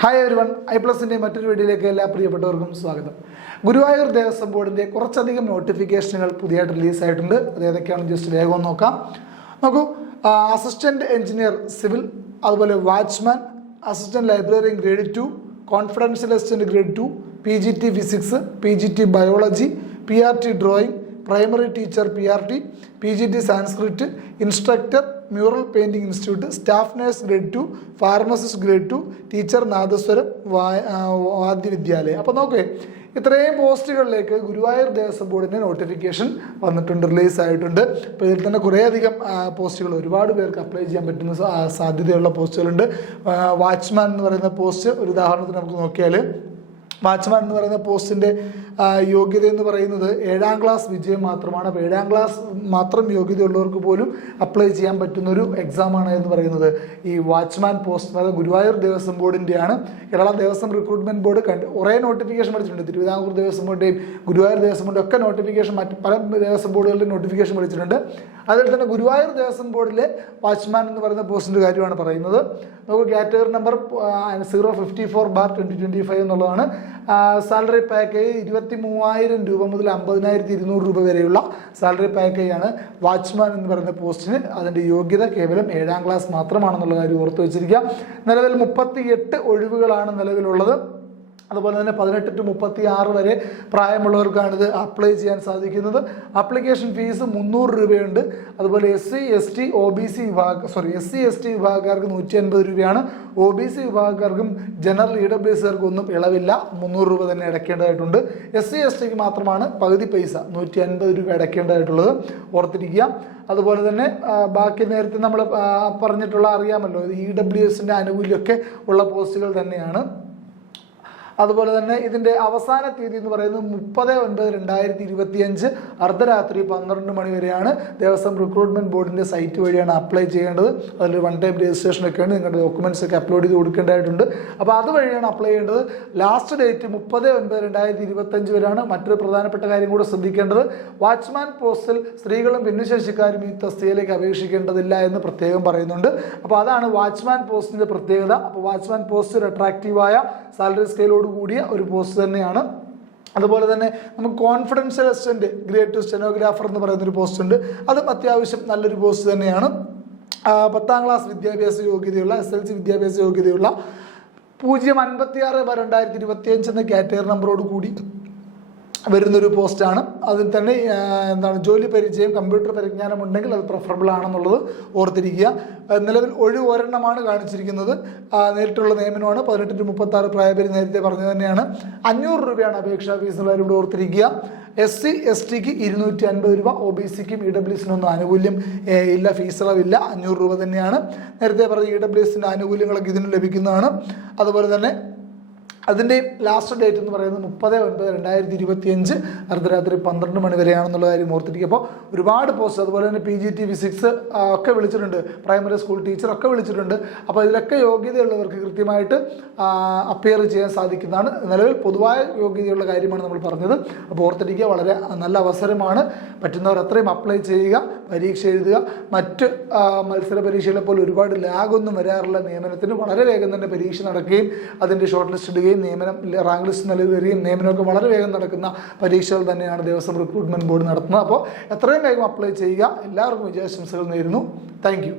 Hi everyone, ഐ+ന്റെ മറ്റൊരു വീഡിയോയിലേക്ക് എല്ലാ പ്രിയപ്പെട്ടവർക്കും സ്വാഗതം. ഗുരുവായൂർ ദേവസ്വം ബോർഡിൻ്റെ കുറച്ചധികം നോട്ടിഫിക്കേഷനുകൾ പുതിയതായിട്ട് റിലീസായിട്ടുണ്ട്. അത് ഏതൊക്കെയാണെന്ന് ജസ്റ്റ് വേഗം നോക്കാം. നോക്കൂ, അസിസ്റ്റൻറ്റ് എഞ്ചിനീയർ സിവിൽ, അതുപോലെ watchman, assistant librarian grade 2, confidential assistant grade 2, PGT physics, PGT biology, PRT drawing, primary teacher PRT, PGT Sanskrit, instructor mural painting institute, staff nurse grade 2, pharmacist grade 2, teacher nadaswaram, വാദ്യവിദ്യാലയം. അപ്പോൾ നോക്കേ, ഇത്രയും പോസ്റ്റുകളിലേക്ക് ഗുരുവായൂർ ദേവസ്വം ബോർഡിൻ്റെ notification വന്നിട്ടുണ്ട്, റിലീസായിട്ടുണ്ട്. അപ്പോൾ ഇതിൽ തന്നെ കുറേയധികം പോസ്റ്റുകൾ ഒരുപാട് പേർക്ക് അപ്ലൈ ചെയ്യാൻ പറ്റുന്ന സാധ്യതയുള്ള പോസ്റ്റുകളുണ്ട്. വാച്ച്മാൻ എന്ന് പറയുന്ന പോസ്റ്റ് ഒരു ഉദാഹരണത്തിന് നമുക്ക് നോക്കിയാൽ, വാച്ച്മാൻ എന്ന് പറയുന്ന പോസ്റ്റിൻ്റെ യോഗ്യത എന്ന് പറയുന്നത് 7ാം ക്ലാസ് വിജയം മാത്രമാണ്. അപ്പോൾ 7ാം ക്ലാസ് മാത്രം യോഗ്യതയുള്ളവർക്ക് പോലും അപ്ലൈ ചെയ്യാൻ പറ്റുന്നൊരു എക്സാമാണ് എന്ന് പറയുന്നത് ഈ വാച്ച്മാൻ പോസ്റ്റ്. അതായത് ഗുരുവായൂർ ദേവസ്വം ബോർഡിൻ്റെയാണ്. കേരള ദേവസ്വം റിക്രൂട്ട്മെൻറ്റ് ബോർഡ് കുറേ നോട്ടിഫിക്കേഷൻ വിളിച്ചിട്ടുണ്ട്. തിരുവിതാംകൂർ ദേവസ്വം ബോർഡിൻ്റെയും ഗുരുവായൂർ ദേവസ്വം ബോർഡിൻ്റെ ഒക്കെ നോട്ടിഫിക്കേഷൻ, മറ്റ് പല ദേവസ്വം ബോർഡുകളുടെയും നോട്ടിഫിക്കേഷൻ വിളിച്ചിട്ടുണ്ട്. അതുപോലെ തന്നെ ഗുരുവായൂർ ദേവസ്വം ബോർഡിലെ വാച്ച്മാൻ എന്ന് പറയുന്ന പോസ്റ്റിൻ്റെ കാര്യമാണ് പറയുന്നത്. നമുക്ക് കാറ്റഗറി നമ്പർ 054/2025 എന്നുള്ളതാണ്. സാലറി പാക്കേജ് 23,000 രൂപ മുതൽ 50,200 രൂപ വരെയുള്ള സാലറി പാക്കേജാണ് വാച്ച്മാൻ എന്ന് പറയുന്ന പോസ്റ്റിന്. അതിൻ്റെ യോഗ്യത കേവലം 7ാം ക്ലാസ് മാത്രമാണെന്നുള്ള കാര്യം ഓർത്ത് വെച്ചിരിക്കുക. നിലവിൽ 38 ഒഴിവുകളാണ് നിലവിലുള്ളത്. അതുപോലെ തന്നെ 18 to 36 വരെ പ്രായമുള്ളവർക്കാണിത് അപ്ലൈ ചെയ്യാൻ സാധിക്കുന്നത്. ആപ്ലിക്കേഷൻ ഫീസ് 300 രൂപയുണ്ട്. അതുപോലെ SC ST വിഭാഗക്കാർക്ക് 150 രൂപയാണ്. OBC വിഭാഗക്കാർക്കും ജനറൽ EWSകാർക്കും ഒന്നും ഇളവില്ല, 300 രൂപ തന്നെ അടയ്ക്കേണ്ടതായിട്ടുണ്ട്. SC STക്ക് മാത്രമാണ് പകുതി പൈസ 150 രൂപ അടയ്ക്കേണ്ടതായിട്ടുള്ളത്, ഓർത്തിരിക്കുക. അതുപോലെ തന്നെ ബാക്കി നേരത്തെ നമ്മൾ പറഞ്ഞിട്ടുള്ള അറിയാമല്ലോ, EWSൻ്റെ ആനുകൂല്യമൊക്കെ ഉള്ള പോസ്റ്റുകൾ തന്നെയാണ്. അതുപോലെ തന്നെ ഇതിൻ്റെ അവസാന തീയതി എന്ന് പറയുന്നത് 30/9/2025 അർദ്ധരാത്രി 12 മണി വരെയാണ്. ദേവസ്വം റിക്രൂട്ട്മെൻറ്റ് ബോർഡിൻ്റെ സൈറ്റ് വഴിയാണ് അപ്ലൈ ചെയ്യേണ്ടത്. അതിൽ 1 ടൈം രജിസ്ട്രേഷനൊക്കെയാണ്, നിങ്ങളുടെ ഡോക്യുമെൻറ്റ്സ് ഒക്കെ അപ്ലോഡ് ചെയ്ത് കൊടുക്കേണ്ടതായിട്ടുണ്ട്. അപ്പോൾ അതുവഴിയാണ് അപ്ലൈ ചെയ്യേണ്ടത്. ലാസ്റ്റ് ഡേറ്റ് 30/9/2025 വരെയാണ്. മറ്റൊരു പ്രധാനപ്പെട്ട കാര്യം കൂടെ ശ്രദ്ധിക്കേണ്ടത്, വാച്ച്മാൻ പോസ്റ്റിൽ സ്ത്രീകളും ഭിന്നശേഷിക്കാരും ഈ തസ്തികയിലേക്ക് അപേക്ഷിക്കേണ്ടതില്ല എന്ന് പ്രത്യേകം പറയുന്നുണ്ട്. അപ്പോൾ അതാണ് വാച്ച്മാൻ പോസ്റ്റിൻ്റെ പ്രത്യേകത. അപ്പോൾ വാച്ച്മാൻ പോസ്റ്റ് ഒരു അട്രാക്റ്റീവായ സാലറി സ്കെയിലോട് കൂടിയ ഒരു പോസ്റ്റ് തന്നെയാണ്. അതുപോലെ തന്നെ നമുക്ക് കോൺഫിഡൻഷ്യൽ അസിസ്റ്റന്റ് ഗ്രേഡ് 2 സ്റ്റെനോഗ്രാഫർ എന്ന് പറയുന്നൊരു പോസ്റ്റ് ഉണ്ട്. അതും അത്യാവശ്യം നല്ലൊരു പോസ്റ്റ് തന്നെയാണ്. 10ാം ക്ലാസ് വിദ്യാഭ്യാസ യോഗ്യതയുള്ള, SLC വിദ്യാഭ്യാസ യോഗ്യതയുള്ള 056/2025 എന്ന കാറ്റഗറി നമ്പറോട് കൂടി വരുന്നൊരു പോസ്റ്റാണ്. അതിൽ തന്നെ ജോലി പരിചയം, കമ്പ്യൂട്ടർ പരിജ്ഞാനം ഉണ്ടെങ്കിൽ അത് പ്രിഫറബിൾ ആണെന്നുള്ളത് ഓർത്തിരിക്കുക. നിലവിൽ ഒരെണ്ണമാണ് കാണിച്ചിരിക്കുന്നത്. നേരിട്ടുള്ള നിയമനമാണ്. 18 to 36 പ്രായപരിധി നേരത്തെ പറഞ്ഞു തന്നെയാണ്. 500 രൂപയാണ് അപേക്ഷാ ഫീസ് എന്നുള്ളവർ ഇവിടെ ഓർത്തിരിക്കുക. SC STക്ക് 250 രൂപ, OBCക്കും EWSനൊന്നും ആനുകൂല്യം ഇല്ല, ഫീസ് ഇളവില്ല, 500 രൂപ തന്നെയാണ്. നേരത്തെ പറഞ്ഞ EWSൻ്റെ ആനുകൂല്യങ്ങളൊക്കെ ഇതിന് ലഭിക്കുന്നതാണ്. അതുപോലെ തന്നെ അതിൻ്റെ ലാസ്റ്റ് ഡേറ്റ് എന്ന് പറയുന്നത് 30/9/2025 അർദ്ധരാത്രി 12 മണി വരെയാണെന്നുള്ള കാര്യം ഓർത്തിരിക്കുക. അപ്പോൾ ഒരുപാട് പോസ്റ്റ്, അതുപോലെ തന്നെ PGT ഫിസിക്സ് ഒക്കെ വിളിച്ചിട്ടുണ്ട്, പ്രൈമറി സ്കൂൾ ടീച്ചർ ഒക്കെ വിളിച്ചിട്ടുണ്ട്. അപ്പോൾ ഇതിലൊക്കെ യോഗ്യതയുള്ളവർക്ക് കൃത്യമായിട്ട് അപ്പിയർ ചെയ്യാൻ സാധിക്കുന്നതാണ്. നിലവിൽ പൊതുവായ യോഗ്യതയുള്ള കാര്യമാണ് നമ്മൾ പറഞ്ഞത്. അപ്പോൾ ഓർത്തിരിക്കുക, വളരെ നല്ല അവസരമാണ്. പറ്റുന്നവർ അത്രയും അപ്ലൈ ചെയ്യുക, പരീക്ഷ എഴുതുക. മറ്റ് മത്സര പരീക്ഷകളെ പോലെ ഒരുപാട് ലാഗൊന്നും വരാറില്ല. നിയമനത്തിന് വളരെ വേഗം തന്നെ പരീക്ഷ നടക്കുകയും അതിൻ്റെ ഷോർട്ട് ലിസ്റ്റ് ഇടുകയും നിയമനം റാങ്ക് ലിസ്റ്റ് നിലവിൽ വരികയും നിയമനമൊക്കെ വളരെ വേഗം നടക്കുന്ന പരീക്ഷകൾ തന്നെയാണ് ദേവസ്വം റിക്രൂട്ട്മെൻറ്റ് ബോർഡ് നടത്തുന്നത്. അപ്പോൾ എത്രയും വേഗം അപ്ലൈ ചെയ്യുക. എല്ലാവർക്കും വിജയാശംസകൾ നേരുന്നു. Thank you.